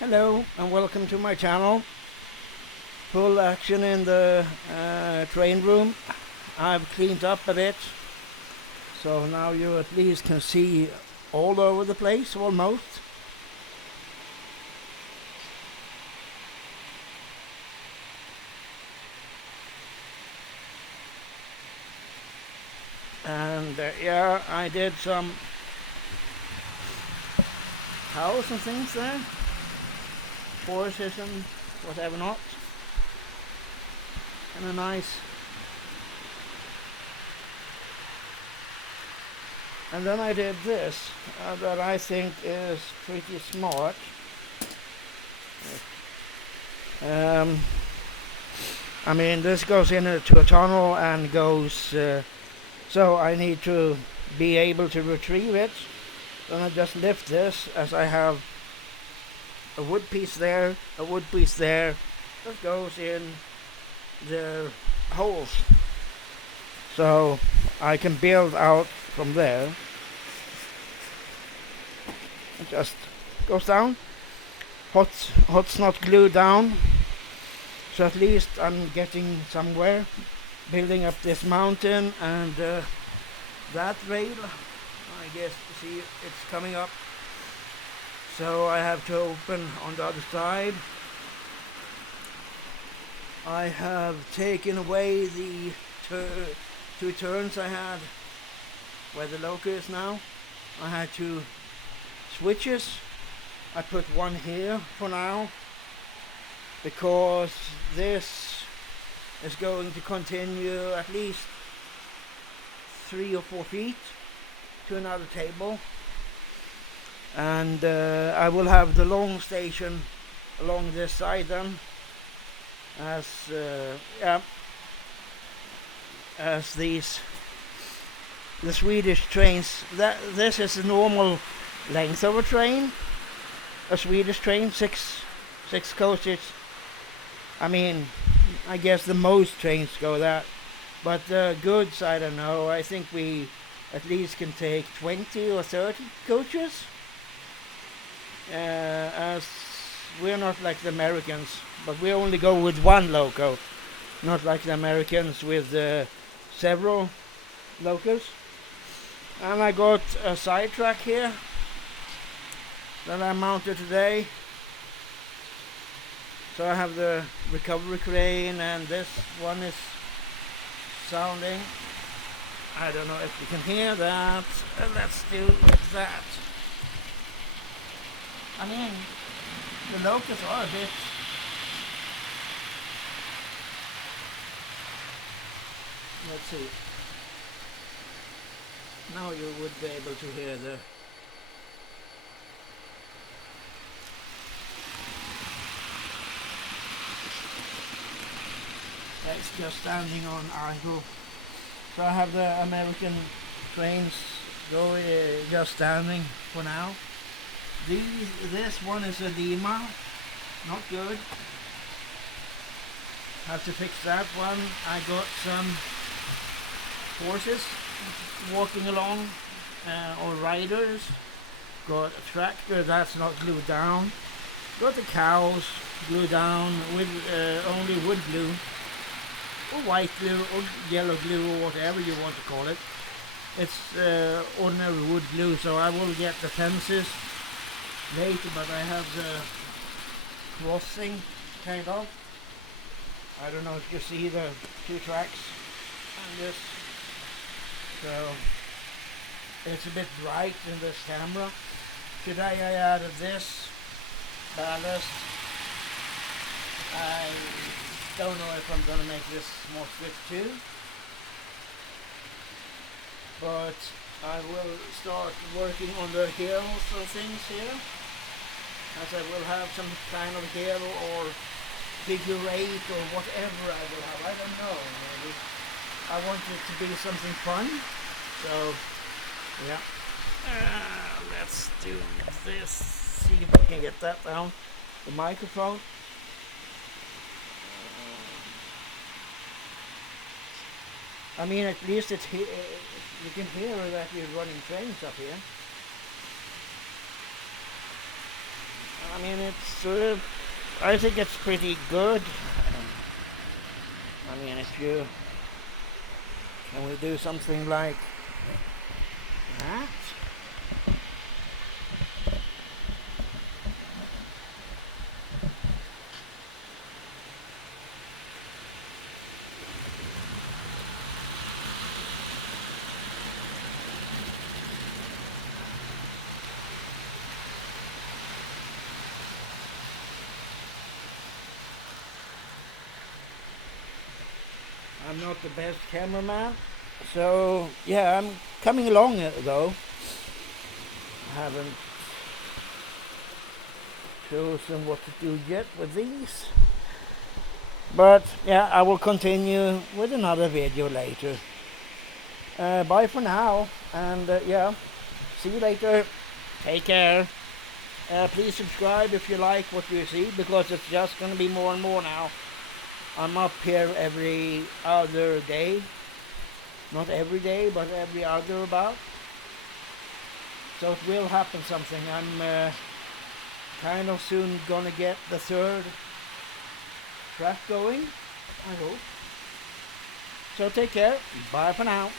Hello and welcome to my channel. Full action in the train room. I've cleaned up a bit, so now you at least can see all over the place almost. And yeah, I did some cows and things there, horses and whatever not, and a nice. And then I did this that I think is pretty smart. I mean, this goes into a tunnel and goes, so I need to be able to retrieve it. Then I just lift this as I have a wood piece there, a wood piece there, that goes in the holes. So I can build out from there. It just goes down. Hot's not glued down, so at least I'm getting somewhere. Building up this mountain and that rail, I guess, see, it's coming up. So I have to open on the other side. I have taken away the two turns I had where the loco is now. I had two switches. I put one here for now because this is going to continue at least 3 or 4 feet to another table, and I will have the long station along this side then, as as the Swedish trains. This is the normal length of a train, a Swedish train, six coaches. I mean, I guess the most trains go that, but the goods, I don't know. I think we at least can take 20 or 30 coaches, as we're not like the Americans, but we only go with one loco, not like the Americans with several locos. And I got a side track here that I mounted today. So I have the recovery crane, and this one is sounding. I don't know if you can hear that. Let's do that. I mean, the locos are a bit. Let's see. Now you would be able to hear the. It's just standing on angle. So I have the American trains going, just standing for now. This one is a Lima, not good. Have to fix that one. I got some horses walking along, or riders. Got a tractor that's not glued down. Got the cows glued down with only wood glue, or white glue, or yellow glue, or whatever you want to call it. It's ordinary wood glue, so I will get the fences later, but I have the crossing kind of. I don't know if you see the two tracks on this. So it's a bit bright in this camera. Today I added this ballast. I don't know if I'm gonna make this more fit too, but I will start working on the hills and things here, as I will have some kind of hill or figure eight or whatever I will have. I don't know really. I want it to be something fun, so yeah. Let's do this, see if we can get that down, the microphone. I mean, at least it's you can hear that you're running trains up here. I mean, it's I think it's pretty good. I mean, if you can we do something like that? I'm not the best cameraman, so yeah, I'm coming along though. I haven't chosen what to do yet with these, but yeah, I will continue with another video later. Bye for now, and yeah, see you later. Take care. Please subscribe if you like what you see, because it's just going to be more and more now. I'm up here every other day. Not every day, but every other about. So it will happen something. I'm kind of soon gonna get the third track going, I hope. So take care. Bye for now.